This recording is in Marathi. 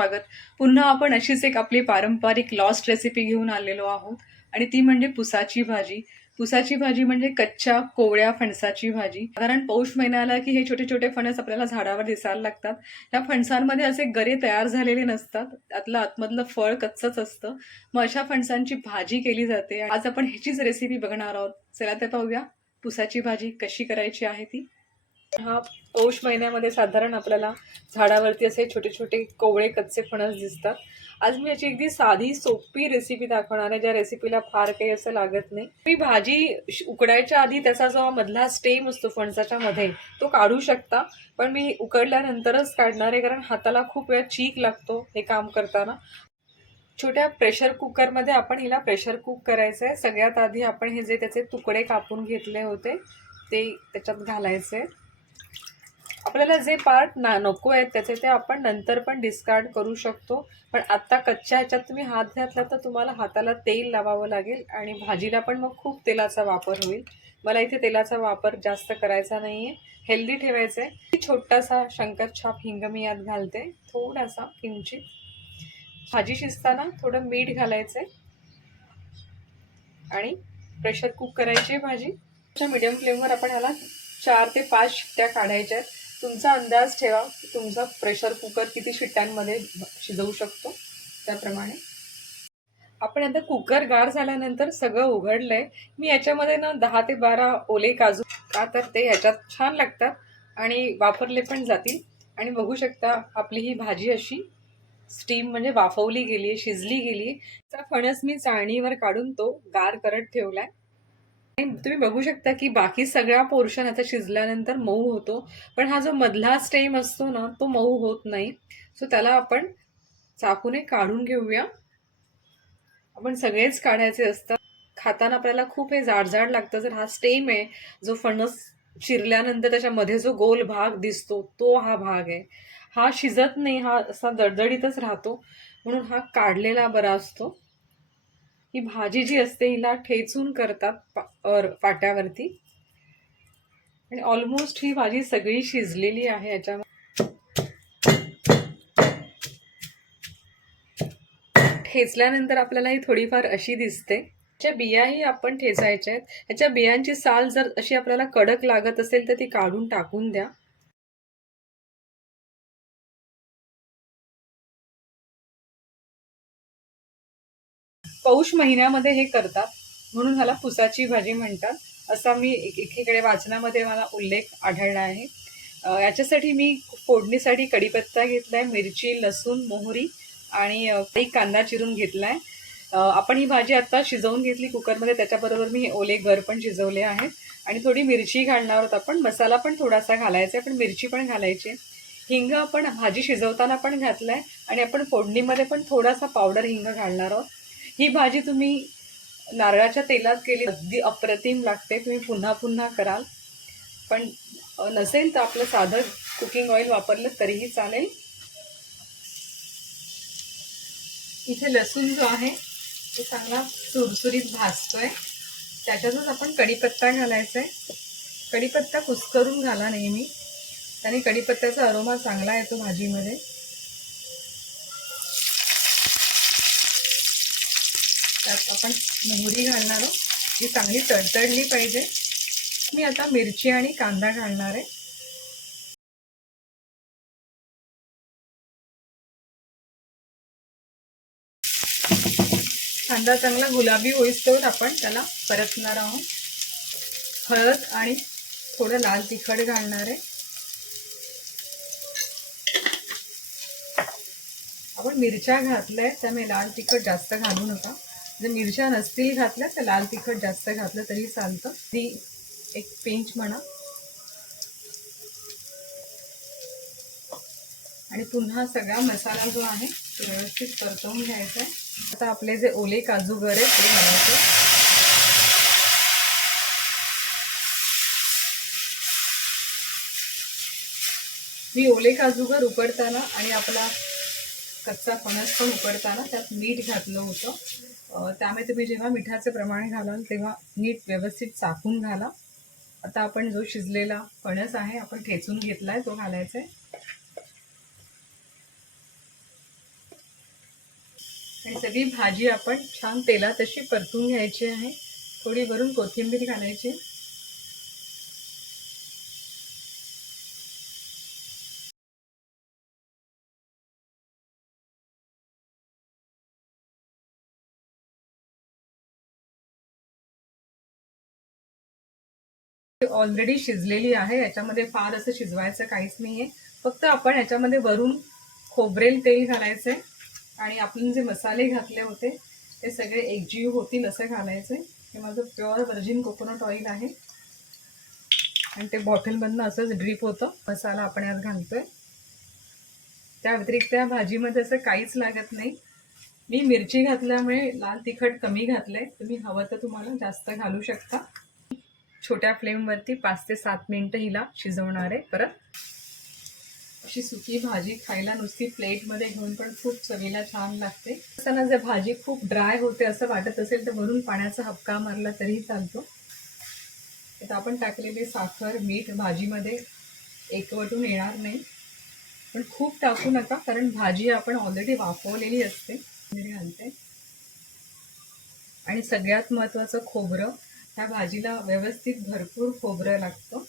स्वागत. पुन्हा आपण अशीच एक आपली पारंपरिक लॉस्ट रेसिपी घेऊन आलेलो आहोत. आणि ती म्हणजे पुसाची भाजी. पुसाची भाजी म्हणजे कच्च्या कोवळ्या फणसाची भाजी. कारण पौष महिना आला की हे छोटे छोटे फणस आपल्याला झाडावर दिसायला लागतात. या फणसांमध्ये असे गरे तयार झालेले नसतात. त्यातलं आतमधलं फळ कच्चच असतं. मग अशा फणसांची भाजी केली जाते. आज आपण ह्याचीच रेसिपी बघणार आहोत. चला ते पाहूया पुसाची भाजी कशी करायची आहे ती. हा पौष महिन्यामध्ये साधारण आपल्याला झाडावरती असे छोटे छोटे कोवळे कच्चे फणस दिसतात. आज मी याची अगदी साधी सोपी रेसिपी दाखवणार आहे. ज्या रेसिपीला फार काही असं लागत नाही. मी भाजी उकडायच्या आधी त्याचा जो मधला स्टेम असतो फणसाच्या मध्ये तो काढू शकता. पण मी उकडल्यानंतरच काढणार आहे. कारण हाताला खूप वेळा चीक लागतो हे काम करताना. छोट्या प्रेशर कुकरमध्ये आपण हिला प्रेशर कुक करायचं आहे सगळ्यात आधी आपण हे जे त्याचे तुकडे कापून घेतले होते ते त्याच्यात घालायचे आपल्याला जे पार्ट ना नको आहेत त्याचे ते आपण नंतर पण डिस्कार्ड करू शकतो. पण आत्ता कच्च्या ह्याच्यात तुम्ही हात घातला तर तुम्हाला हाताला तेल लावावं लागेल आणि भाजीला पण मग खूप तेलाचा वापर होईल. मला इथे तेलाचा वापर जास्त करायचा नाही आहे हेल्दी ठेवायचं आहे छोटासा शंकरछाप हिंग मी यात घालते. थोडासा किंचित. भाजी शिजताना थोडं मीठ घालायचं आहे आणि प्रेशर कुक करायची आहे भाजी. मीडियम फ्लेमवर आपण ह्याला चार ते पाच शिट्ट्या काढायच्या आहेत. तुमचा अंदाज ठेवा. की तुमचा प्रेशर कुकर किती शिट्ट्यांमध्ये शिजवू शकतो? त्याप्रमाणे. आपण आता कुकर गार झाल्यानंतर सगळं उघडलंय. मी याच्यामध्ये ना दहा ते बारा ओले काजू का तर ते ह्याच्यात छान लागतात आणि वापरले पण जातील. आणि बघू शकता आपली ही भाजी अशी स्टीम म्हणजे वाफवली गेली आहे शिजली गेली आहे त्या फणस मी चाळणीवर काढून तो गार करत ठेवलाय. आहे तुम्ही बघू शकता की बाकी सगळा पोर्शन आता शिजल्यानंतर मऊ होतो. पण हा जो मधला स्टेम असतो ना तो मऊ होत नाही. सो त्याला आपण चाकूने काढून घेऊया. आपण सगळेच काढायचे असतात. खाताना आपल्याला खूप हे जाडजाड लागतं. जर हा स्टेम आहे जो फणस चिरल्यानंतर त्याच्यामध्ये जो गोल भाग दिसतो तो हा भाग आहे. हा शिजत नाही हा असा दडदडीतच राहतो. म्हणून हा काढलेला बरा असतो. ही भाजी जी असते हिला ठेचून करतात पाट्यावरती. आणि ऑलमोस्ट ही भाजी सगळी शिजलेली आहे याच्यामध्ये. ठेचल्यानंतर आपल्याला ही थोडीफार अशी दिसते. ज्या बियाही आपण ठेचायच्या आहेत ह्याच्या बियांची साल जर अशी आपल्याला कडक लागत असेल तर ती काढून टाकून द्या. पौष महिन्यामध्ये हे करतात. म्हणून ह्याला पुसाची भाजी म्हणतात. असा मी एक- एकीकडे वाचनामध्ये मला उल्लेख आढळला आहे. याच्यासाठी मी फोडणीसाठी कढीपत्ता घेतलाय मिरची लसूण मोहरी आणि एक कांदा चिरून घेतलाय. आहे आपण ही भाजी आता शिजवून घेतली कुकरमध्ये त्याच्याबरोबर मी हे ओले घर पण शिजवले आहेत. आणि थोडी मिरची घालणार आहोत आपण. मसाला पण थोडासा घालायचा आहे पण मिरची पण घालायची हिंग आपण भाजी शिजवताना पण घातलाय आणि आपण फोडणीमध्ये पण थोडासा पावडर हिंग घालणार आहोत. ही भाजी तुम्ही नारळाच्या तेलात केली अगदी अप्रतिम लागते. तुम्ही पुन्हा पुन्हा कराल. पण नसेल तर आपलं साधं कुकिंग ऑइल वापरलं तरीही चालेल. इथे लसूण जो आहे तो चांगला सुरसुरीत भाजतोय. त्याच्यातच आपण कढीपत्ता घालायचा आहे कढीपत्ता कुस्करून घाला नेहमी. त्याने कढीपत्त्याचा अरोमा चांगला येतो भाजीमध्ये. त्यात आपण मोहरी घालणार आहोत. जी चांगली तडतडली पाहिजे. मी आता मिरची आणि कांदा घालणार आहे. कांदा चांगला गुलाबी होईस्तोवर आपण त्याला परतणार आहोत. हळद आणि थोडं लाल तिखट घालणार आहे. आपण मिरच्या घातल्या त्यामुळे लाल तिखट जास्त घालू नका. जर मिरच्या नसतील घातल्या तर लाल तिखट जास्त घातलं तरी चालतं. ती एक पिंच म्हणा. आणि पुन्हा सगळा मसाला जो आहे तो व्यवस्थित परतवून घ्यायचा आहे. आता आपले जे ओले काजू गर आहेत ते घालायचे मी ओले काजूगर उकडताना आणि आपला कच्चा फणस पण उकडताना त्यात मीठ घातलं होतं. त्यामुळे तुम्ही जेव्हा मिठाचे प्रमाण घालाल तेव्हा नीट व्यवस्थित चाकून घाला. आता आपण जो शिजलेला फणस आहे आपण ठेचून घेतला आहे तो घालायचा आहे. आणि सगळी भाजी आपण छान तेलात अशी परतून घ्यायची आहे. थोडी वरून कोथिंबीर घालायची. ऑलरेडी शिजलेली आहे याच्यामध्ये फार असं शिजवायचं काहीच नाही आहे फक्त आपण याच्यामध्ये वरून खोबरेल तेल घालायचंय आणि आपण जे मसाले घातले होते ते सगळे एकजीव होतील असं घालायचे हे माझं प्युअर व्हर्जिन कोकोनट ऑइल आहे. आणि ते बॉटलमधनं असंच ड्रीप होतं. मसाला आपण यात घालतोय. त्या व्यतिरिक्त या भाजीमध्ये असं काहीच लागत नाही. मी मिरची घातल्यामुळे लाल तिखट कमी घातलंय. तुम्ही हवं तर तुम्हाला जास्त घालू शकता. छोट्या फ्लेमवरती पाच ते सात मिनटं हिला शिजवणार आहे. परत अशी सुकी भाजी खायला नुसती प्लेटमध्ये घेऊन पण खूप चवीला छान लागते. असताना जर भाजी खूप ड्राय होते असं वाटत असेल तर वरून पाण्याचा हपका मारला तरीही चालतो. आता आपण टाकलेली साखर मीठ भाजीमध्ये एकवटून येणार नाही. पण खूप टाकू नका कारण भाजी आपण ऑलरेडी वाफवलेली असते. मी घालते. आणि सगळ्यात महत्त्वाचं खोबरं. त्या भाजीला व्यवस्थित भरपूर खोबरं लागतं.